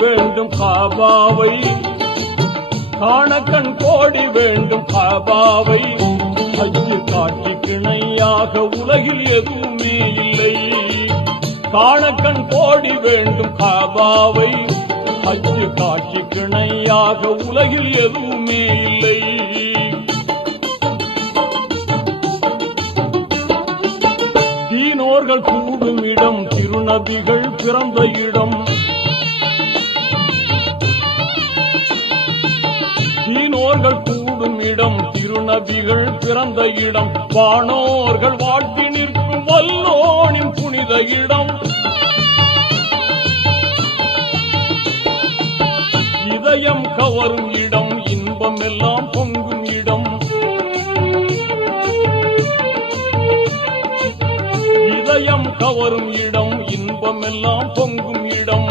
வேண்டும் காபாவை, காணக்கண் கோடி வேண்டும் காபாவை. ஹஜ்ஜு காட்சிக்கு இணையாக உலகில் எதுவுமே இல்லை. காணக்கண் கோடி வேண்டும் காபாவை, ஹஜ்ஜு காட்சிக்கு இணையாக உலகில் எதுவுமே இல்லை. தீனோர்கள் கூடும் இடம், திருநபிகள் பிறந்த இடம். தீனோர்கள் கூடும் இடம், திருநபிகள் பிறந்த இடம். வானோர்கள் வாழ்த்தி நிற்கும் வல்லோனின் புனித இடம். இதயம் கவரும் இடம், இன்பம் எல்லாம் பொங்கும் இடம். இதயம் கவரும் இடம், இன்பம் எல்லாம் பொங்கும் இடம்.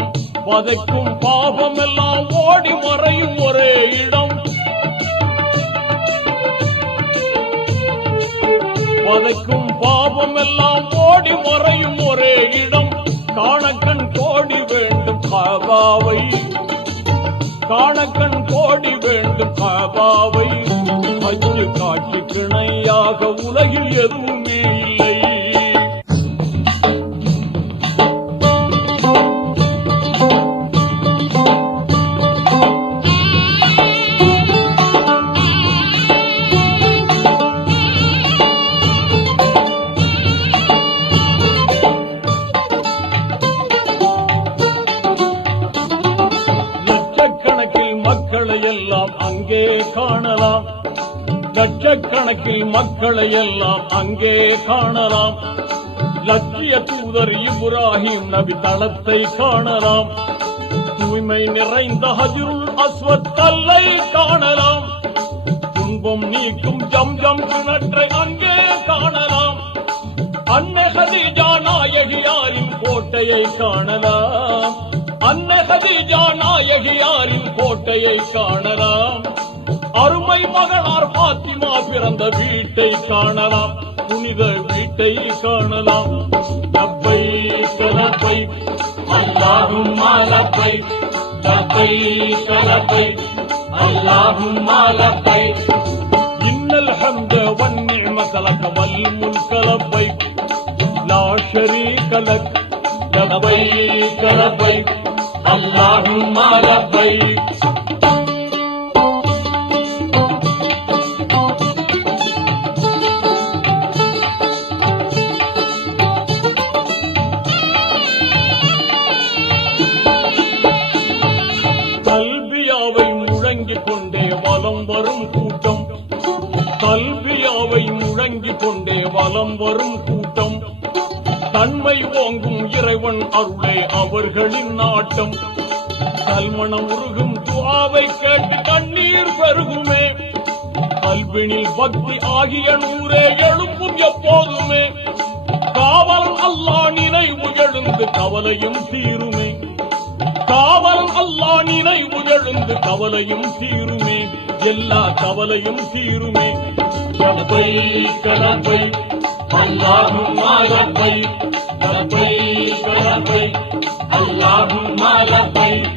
வதைக்கும் பாபம் எல்லாம் ஓடி மறையும் ஒரே இடம். வதைக்கும் பாபம் எல்லாம் ஓடி மறையும் ஒரே இடம். காணக்கண் கோடி வேண்டும் காபாவை, காணக்கண் கோடி வேண்டும் காபாவை. ஹஜ்ஜு காட்சிக்கு இணையாக உலகில் எதுவுமே இல்லை. அங்கே காணலாம், லட்சக்கணக்கில் மக்களை எல்லாம் அங்கே காணலாம். லட்சிய தூதர் இப்ராஹிம் நபி தளத்தை காணலாம். தூய்மை நிறைந்த ஹஜ்ருல் அஸ்வத் கல்லை காணலாம். துன்பம் நீக்கும் ஜம்ஜம் கிணற்றை அங்கே காணலாம். அன்னை ஹதீஜா நாயகியாரின் கோட்டையை காணலாம். அன்னை ஹதீஜா நாயகியாரின் கோட்டையை காணலாம். அருமை மகனார் பாத்திமா பிறந்த வீட்டை காணலாம். புனித வீட்டை காணலாம். லப்பைக் லப்பைக் அல்லாஹும்ம லப்பைக், லப்பைக் லப்பைக் அல்லாஹும்ம லப்பைக். இன்னல் ஹம்த வன் நிஅமத லக வல் முல்க லப்பைக், லா ஷரீக லக். லப்பைக் லப்பைக் அல்லாஹும்ம லப்பைக். கல்பியாவை முழங்கிக் கொண்டே வலம் வரும் கூட்டம், கல்பியாவை முழங்கிக் கொண்டே வலம் வரும் கூட்டம். தன்மை ஓங்கும் இறைவன் அருளே அவர்களின் நாட்டம். கல்மணம் உருகும் துஆவை கேட்டு கண்ணீர் பெருகுமே. கல்வினில் பக்தி ஆகிய நூரே எழுப்பும் எப்போதுமே. காவல் அல்லாஹ் நினைவு எழுந்து கவலையும் தீருமே. காவல் அல்லாஹ் நினைவு எழுந்து கவலையும் தீருமே. எல்லா கவலையும் தீருமே. லப்பைக் லப்பைக் அல்லாஹும்ம லப்பைக், லப்பைக் லப்பைக் அல்லாஹும்ம லப்பைக்.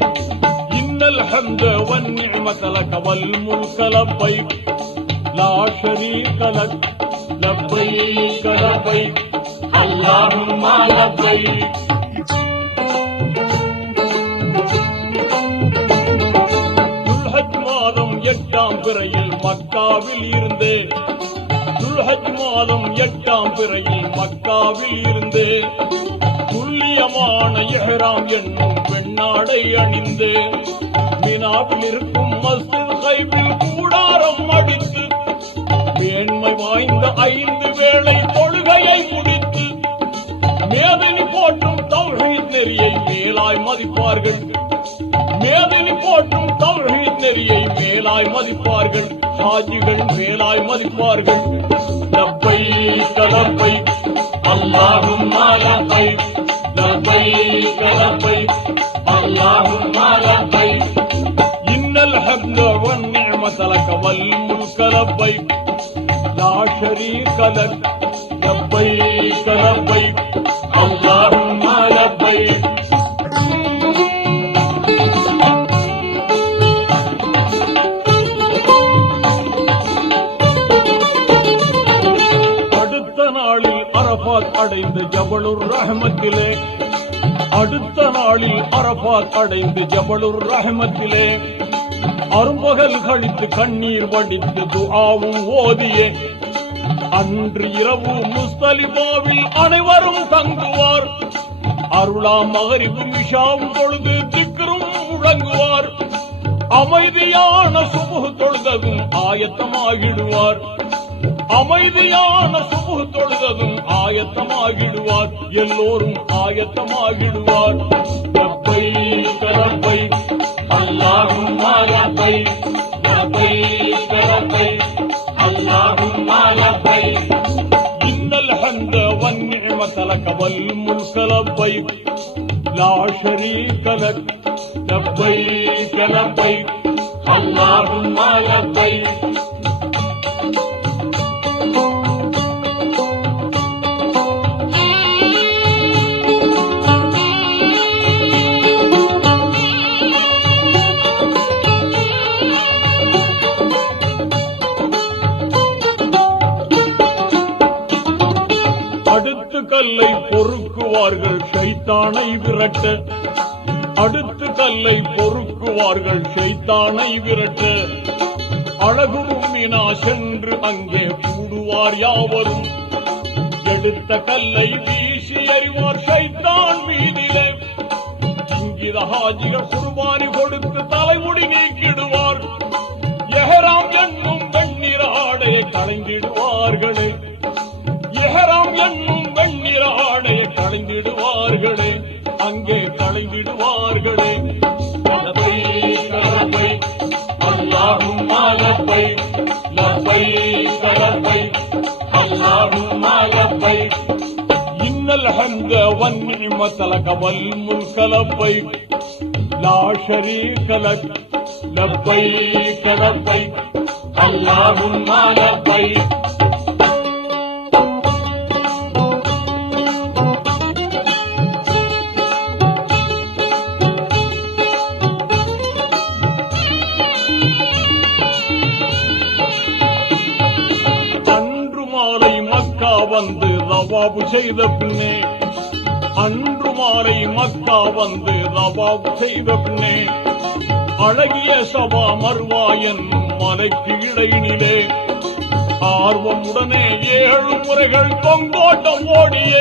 இன்னல் ஹம்த வன் நிஅமத லக வல் முல்க லப்பைக், லா ஷரீக லக். லப்பைக் லப்பைக் அல்லாஹும்ம லப்பைக். துல்ஹஜ் மாதம் 8ஆம் பிறையில் மக்காவில் இருந்தேன். துல்ஹஜ் மாதம் 8ஆம் பிறையில் மக்காவில் இருந்து துல்லியமான இஹ்ராம் என்னும் பெண்ணாடை அணிந்து மினாவில் இருக்கும் மஸ்ஜித் கைபில் கூடாரம் அடித்து மேன்மை வாய்ந்த 5 வேளை தொழுகையை முடித்து மேதினி போற்றும் தௌஹீத் நெறியை மேலாய் மதிப்பார்கள். மேதினி போற்றும் தௌஹீத் நெறியை மேலாய் மதிப்பார்கள். ஹாஜிகள் மேலாய் மதிப்பார்கள். லப்பைக் லப்பைக் அல்லாஹும்ம லப்பைக், லப்பைக் லப்பைக் அல்லாஹும்ம லப்பைக். இன்னல் ஹம்த வன் நிஅமத லக வல் முல்க லப்பைக், லா ஷரீக லக். லப்பைக் லப்பைக் அல்லாஹும்ம லப்பைக். ஜபலுர் ரஹ்மத்திலே, அடுத்த நாளில் அரபாத் அடைந்து ஜபலுர் ரஹ்மத்திலே அரும்பகல் கழித்து கண்ணீர் வடித்து துஆவும் ஓதியே அன்று இரவு முஸ்தலிபாவில் அனைவரும் தங்குவார். அருளா மகரிபும் இஷாவும் தொழுது திக்ரும் முழங்குவார். அமைதியான சுபுஹ் தொழுததும் ஆயத்தமாகிடுவார். அமைதியான சுபுஹ் தொழுததும் ஆயத்தமாகிடுவார். எல்லோரும் ஆயத்தமாகிடுவார். லப்பைக் லப்பைக் அல்லாஹும்ம லப்பைக் லப்பைக் லப்பைக் அல்லாஹும்ம லப்பைக் இன்னல் ஹம்த வன் நிஅமத லக வல் முல்க லப்பைக் லா ஷரீக லக் லப்பைக் லப்பைக் அல்லாஹும்ம லப்பைக். அடுத்து கல்லை பொறுக்குவார்கள் ஷைத்தானை விரட்ட. அடுத்து கல்லை பொறுக்குவார்கள் ஷைத்தானை விரட்ட. அழகும் மீனா சென்று அங்கே கூடுவார் யாவரும். எடுத்த கல்லை வீசி எறிவார் ஷைத்தான் மீதிலே. இங்கித ஹாஜிகள் குர்பானி கொடுத்து தலைமுடி நீக்கிடுவார். எஹராம் என்னும் வெண்ணிற ஆடையை களைந்திடுவார்களே. எஹராம் என்னும் வெண்ணிற ஆடையை களைந்திடுவார்களே. அங்கே களைந்திடுவார்களே. லப்பைக் லப்பைக் அல்லாஹும்ம லப்பைக் லப்பைக் லப்பைக் அல்லாஹும்ம லப்பைக் இன்னல் ஹம்த வன் நிஅமத லக வல் முல்க லப்பைக் லா ஷரீக லக் லப்பைக் லப்பைக் அல்லாஹும்ம லப்பைக். வந்து தவாபு செய்த பின்னே, அன்று மாலை மக்கா வந்து தவாபு செய்த பின்னே அழகிய சபா மர்வா என்னும் மலைக்கு இடையினிலே ஆர்வமுடனே 7 முறைகள் தொங்கோட்டம் ஓடிய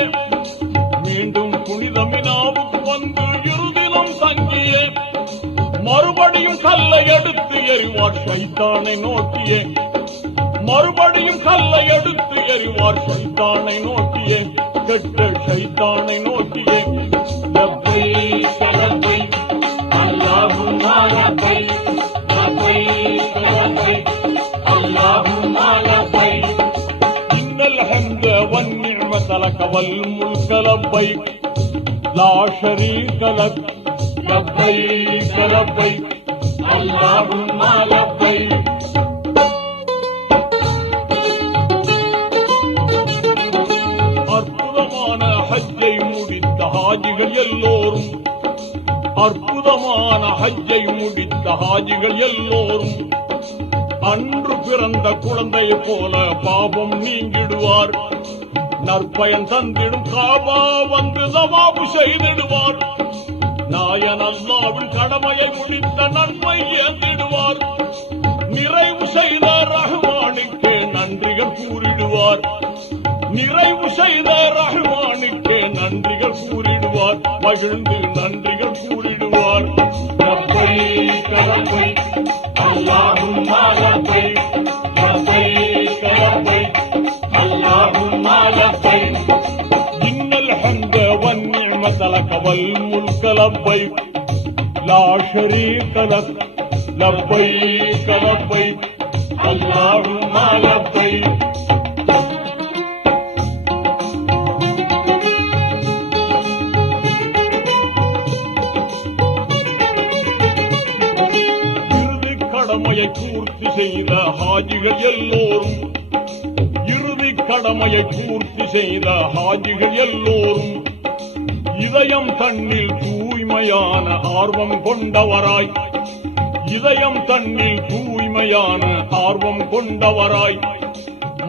மீண்டும் புனித மினாவுக்கு வந்து இருதினம் தங்கிய மறுபடியும் கல்லை எடுத்து எறிவார் ஷைத்தானை நோக்கியே. மறுபடியும் கல்லை எடுத்து எறிவார் ஷைத்தானை நோக்கியே. கெட்ட ஷைத்தானை நோக்கியே. லப்பைக் லப்பைக் அல்லாஹும்ம லப்பைக் லப்பைக் லப்பைக் அல்லாஹும்ம லப்பைக் இன்னல் ஹம்த வன் நிஅமத லக வல் முல்க லப்பைக் லா ஷரீக லக் லப்பைக் லப்பைக் அல்லாஹும்ம லப்பைக். அற்புதமான ஹஜ்ஜை முடித்த ஹாஜிகள் எல்லோரும், அற்புதமான ஹஜ்ஜை முடித்த ஹாஜிகள் எல்லோரும் அன்று பிறந்த குழந்தையை போல பாவம் நீங்கிடுவார். நற்பயன் தந்திடும் காபா வந்து தவாபு செய்திடுவார். நாயன் அல்லாவின் கடமையை முடித்த நன்மை ஏந்திடுவார். நிறைவு செய்த ரஹ்மானுக்கு நன்றிகள் கூறிடுவார். நிறைவு செய்த ரஹ்மானுக்கு நன்றிகள் கூறிடுவார். மகிழ்ந்து நன்றிகள் கூறிடுவார். லப்பைக் லப்பைக் அல்லாஹும்ம லப்பைக் லப்பைக் லப்பைக் அல்லாஹும்ம லப்பைக் இன்னல் ஹம்த வன் நிஅமத லக வல் முல்க லப்பைக் லா ஷரீக லக் லப்பைக் லப்பைக் அல்லாஹும்ம லப்பைக். கடமையை பூர்த்தி செய்த ஹாஜிகள் எல்லோரும், இறுதி கடமையை பூர்த்தி செய்த ஹாஜிகள் எல்லோரும் இதயம் தன்னில் தூய்மையான ஆர்வம் கொண்டவராய், இதயம் தன்னில் தூய்மையான ஆர்வம் கொண்டவராய்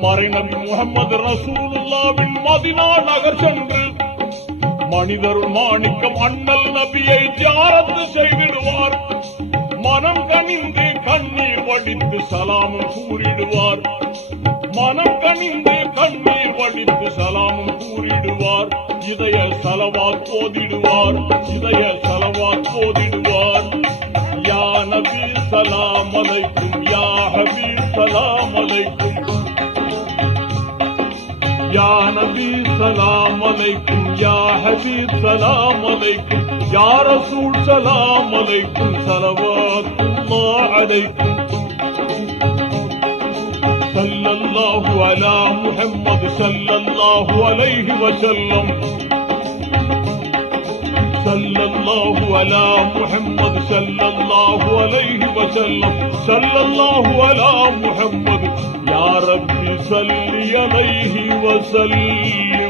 மறைநபி முஹம்மது ரசூலுல்லாவின் மதீனா நகர் சென்று மனிதர் மாணிக்கம் அண்ணல் நபியை ஜியாரத்து செய்திடுவார். மனம் கனிந்து கண்ணீர் வடித்து சலாமும் கூறிடுவார். மனம் கனிந்து கண்ணீர் வடித்து சலாமும் கூறிடுவார். இதய சலவாத் போதிடுவார். இதய சலவாத் போதிடுவார். யா நபி சலாம் அலைக்கும், யா ஹபீப் சலாம் அலைக்கும், யா நபி சலாம் அலைக்கும், யா ஹபீப் சலாம் அலைக்கும், யா ரசூல் சலாம் அலைக்கும், ஸலவாத்துல்லாஹ் அலைக்கும். ஸல்லல்லாஹு அலா முஹம்மது ஸல்லல்லாஹு அலைஹி வஸல்லம். ஸல்லல்லாஹு அலா முஹம்மது ஸல்லல்லாஹு அலைஹி வஸல்லம். ஸல்லல்லாஹு அலா முஹம்மது யா ரப்பி ஸல்லி அலைஹி வஸல்லிம்.